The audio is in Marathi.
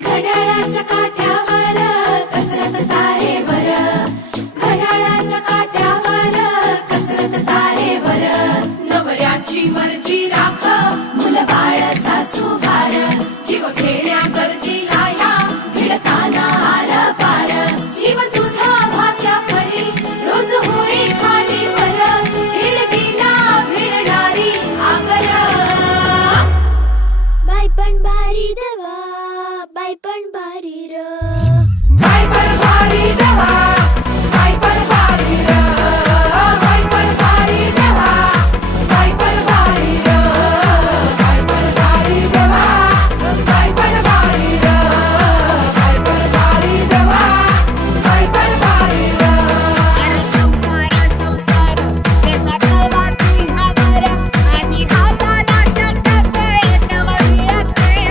घड्याळाच्या काट्यावर कसरत तारेवर, घड्याळाच्या काट्यावर कसरत तारेवर. नवऱ्याची मर्जी राख, मुलं बाळ सासू हार, जीव घेण्या गरजीला या भिडताना आर पार. जीव तुझा भात्या परी रोज होई खाली वर, भिडकीला भिडणारी आगर. बाई पण भारी देवा, बाई पण भारी र.